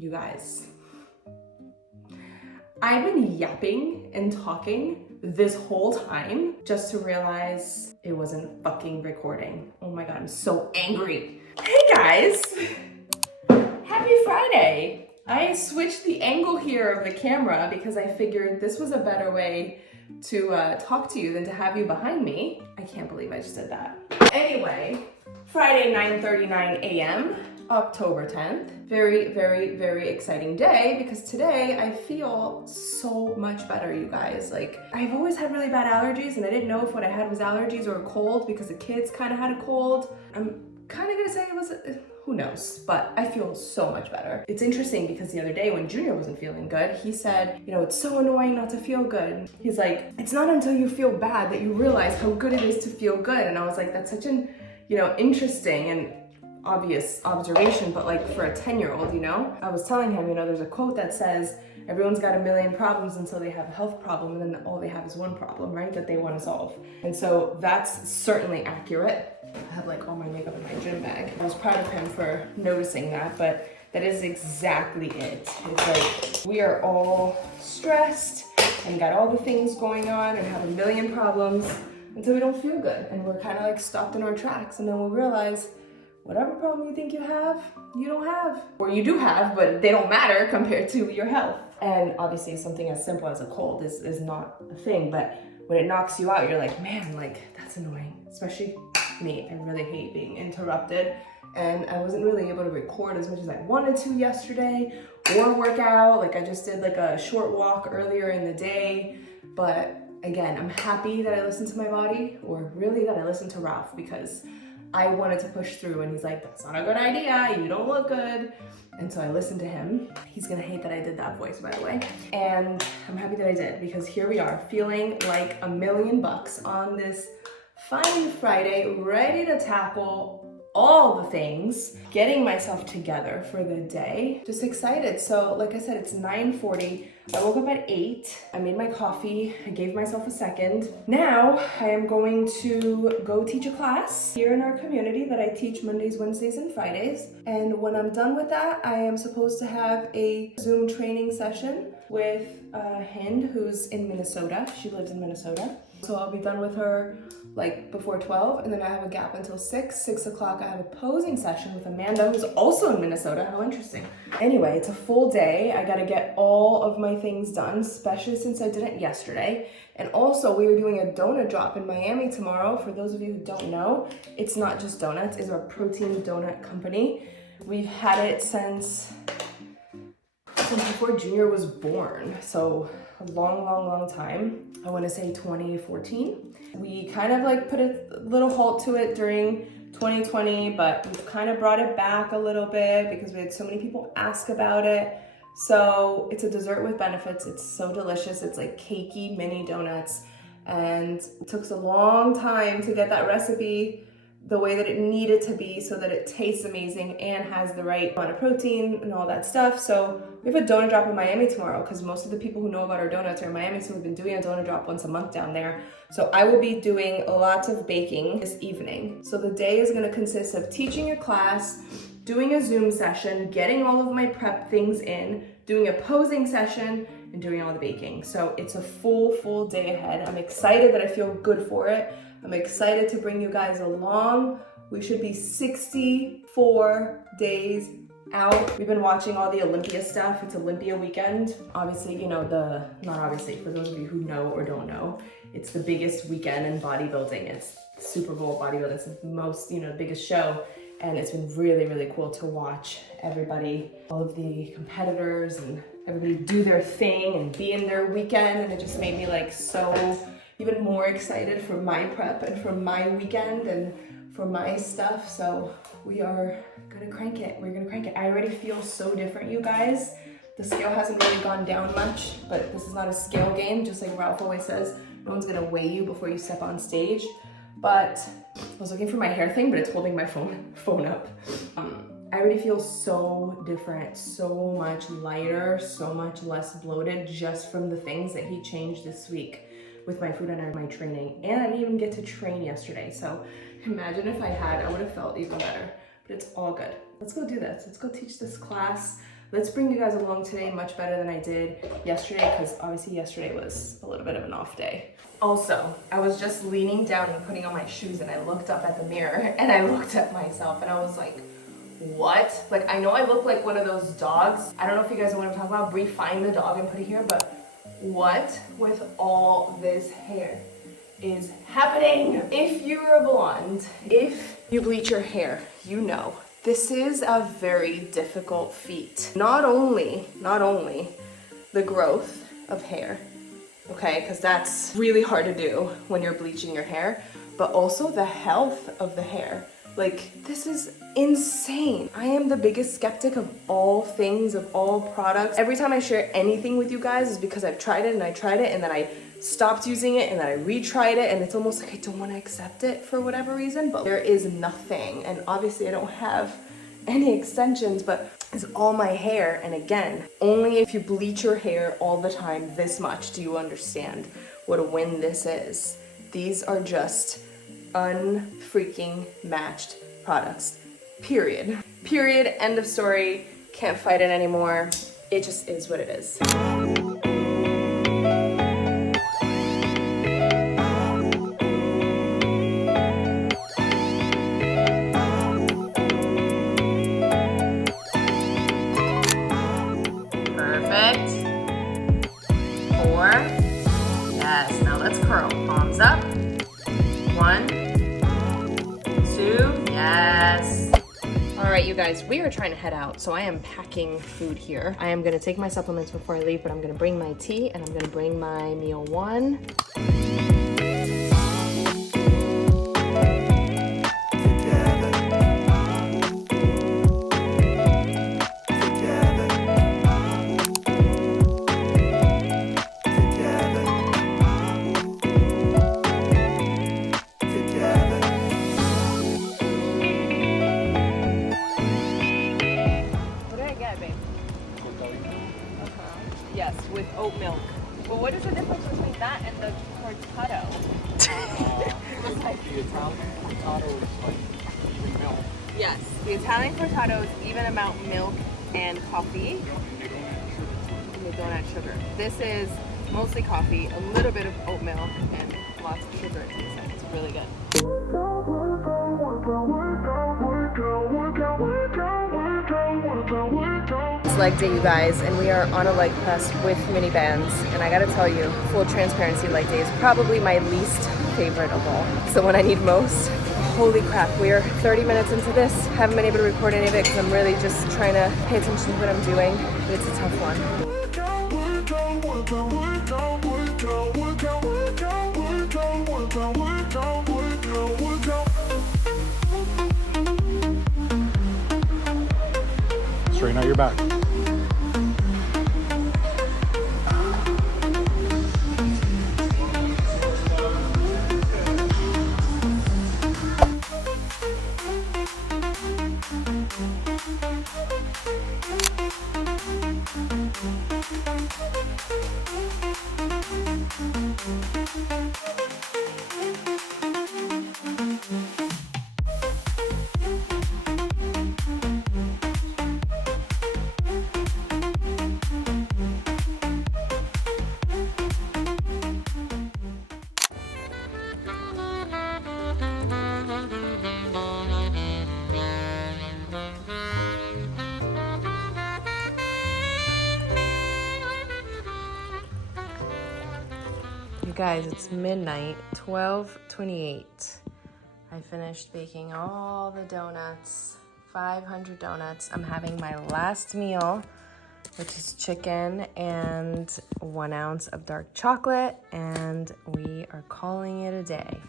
You guys, I've been yapping and talking this whole time just to realize it wasn't fucking recording. Oh my God, I'm so angry. Hey guys, happy Friday. I switched the angle here of the camera because I figured this was a better way to talk to you than to have you behind me. I can't believe I just did that. Anyway, Friday, 9:39 a.m., October 10th. Very, very, very exciting day because today I feel so much better, you guys. Like, I've always had really bad allergies and I didn't know if what I had was allergies or a cold because the kids kind of had a cold. I'm kind of gonna say it was, who knows, but I feel so much better. It's interesting because the other day when Junior wasn't feeling good, he said, you know, it's so annoying not to feel good. He's like, it's not until you feel bad that you realize how good it is to feel good. And I was like, that's such an, you know, interesting and obvious observation, but like for a 10-year-old, you know, I was telling him, you know, there's a quote that says, everyone's got a million problems until they have a health problem, and then all they have is one problem, right, that they want to solve. And so that's certainly accurate. I have like all my makeup in my gym bag. I was proud of him for noticing that, but that is exactly it. It's like we are all stressed and got all the things going on and have a million problems until we don't feel good, and we're kind of like stopped in our tracks, and then we'll realize whatever problem you think you have, you don't have. Or you do have, but they don't matter compared to your health. And obviously something as simple as a cold is not a thing, but when it knocks you out, you're like, man, like that's annoying. Especially me, I really hate being interrupted. And I wasn't really able to record as much as I wanted to yesterday or work out. Like I just did like a short walk earlier in the day. But again, I'm happy that I listened to my body, or really that I listened to Ralph, because I wanted to push through and he's like, that's not a good idea, you don't look good. And so I listened to him. He's gonna hate that I did that voice, by the way. And I'm happy that I did, because here we are feeling like $1,000,000 on this fine Friday, ready to tackle all the things, getting myself together for the day. Just excited. So like I said, it's 9:40. I woke up at 8. I made my coffee. I gave myself a second. Now I am going to go teach a class here in our community that I teach Mondays, Wednesdays, and Fridays. And when I'm done with that, I am supposed to have a Zoom training session with Hind, who's in Minnesota. She lives in Minnesota. So I'll be done with her like before 12, and then I have a gap until 6 o'clock. I have a posing session with Amanda, who's also in Minnesota. How interesting. Anyway, it's a full day. I gotta get all of my things done, especially since I didn't yesterday. And also we are doing a donut drop in Miami tomorrow. For those of you who don't know, it's not just donuts, it's our protein donut company. We've had it since before Junior was born. So a long time. I want to say 2014. We kind of like put a little halt to it during 2020, but we've kind of brought it back a little bit because we had so many people ask about it. So it's a dessert with benefits. It's so delicious. It's like cakey mini donuts, and it took us a long time to get that recipe the way that it needed to be so that it tastes amazing and has the right amount of protein and all that stuff. So we have a donut drop in Miami tomorrow because most of the people who know about our donuts are in Miami, so we've been doing a donut drop once a month down there. So I will be doing lots of baking this evening. So the day is gonna consist of teaching a class, doing a Zoom session, getting all of my prep things in, doing a posing session, and doing all the baking. So it's a full day ahead. I'm excited that I feel good for it. I'm excited to bring you guys along. We should be 64 days out. We've been watching all the Olympia stuff. It's Olympia weekend. Obviously, you know, not obviously, for those of you who know or don't know, it's the biggest weekend in bodybuilding. It's Super Bowl bodybuilding. It's the most, you know, biggest show. And it's been really cool to watch everybody, all of the competitors and everybody do their thing and be in their weekend. And it just made me like so even more excited for my prep and for my weekend and for my stuff. So we are gonna crank it. We're gonna crank it. I already feel so different, you guys. The scale hasn't really gone down much, but this is not a scale game. Just like Ralph always says, no one's gonna weigh you before you step on stage. But I was looking for my hair thing, but it's holding my phone up. I already feel so different, so much lighter, so much less bloated just from the things that he changed this week with my food and my training. And I didn't even get to train yesterday. So imagine if I had, I would have felt even better, but it's all good. Let's go do this. Let's go teach this class. let's bring you guys along today much better than I did yesterday, because obviously yesterday was a little bit of an off day. Also, I was just leaning down and putting on my shoes, and I looked up at the mirror and I looked at myself and I was like, what? Like, I know I look like one of those dogs. I don't know if you guys know what I'm talking about. Brie, find the dog and put it here, but what with all this hair is happening? If you're a blonde, if you bleach your hair, you know, this is a very difficult feat. Not only the growth of hair, okay, because that's really hard to do when you're bleaching your hair, but also the health of the hair. Like, this is insane. I am the biggest skeptic of all things, of all products. Every time I share anything with you guys is because I've tried it and then I stopped using it and then I retried it, and it's almost like I don't want to accept it for whatever reason, but there is nothing. And obviously I don't have any extensions, but it's all my hair. And again, only if you bleach your hair all the time this much do you understand what a win this is. These are just unfreaking matched products. Period. Period. End of story. Can't fight it anymore. It just is what it is. Perfect. 4. Yes. Now let's curl. Palms up. 1, 2, yes. All right, you guys, we are trying to head out, so I am packing food here. I am gonna take my supplements before I leave, but I'm gonna bring my tea and I'm gonna bring my meal 1. Yes, with oat milk. Well, what is the difference between that and the cortado? The Italian cortado is like even milk. Yes, the Italian cortado is even amount milk and coffee. They don't add sugar. This is mostly coffee, a little bit of oat milk, and lots of sugar. It's really good. It's leg day, you guys, and we are on a leg press with mini bands, and I gotta tell you, full transparency, leg day is probably my least favorite of all. So when I need most, holy crap, we are 30 minutes into this. Haven't been able to record any of it because I'm really just trying to pay attention to what I'm doing, but it's a tough one. Straighten out your back. Guys, it's midnight, 12:28. I finished baking all the donuts, 500 donuts. I'm having my last meal, which is chicken and 1 ounce of dark chocolate, and we are calling it a day.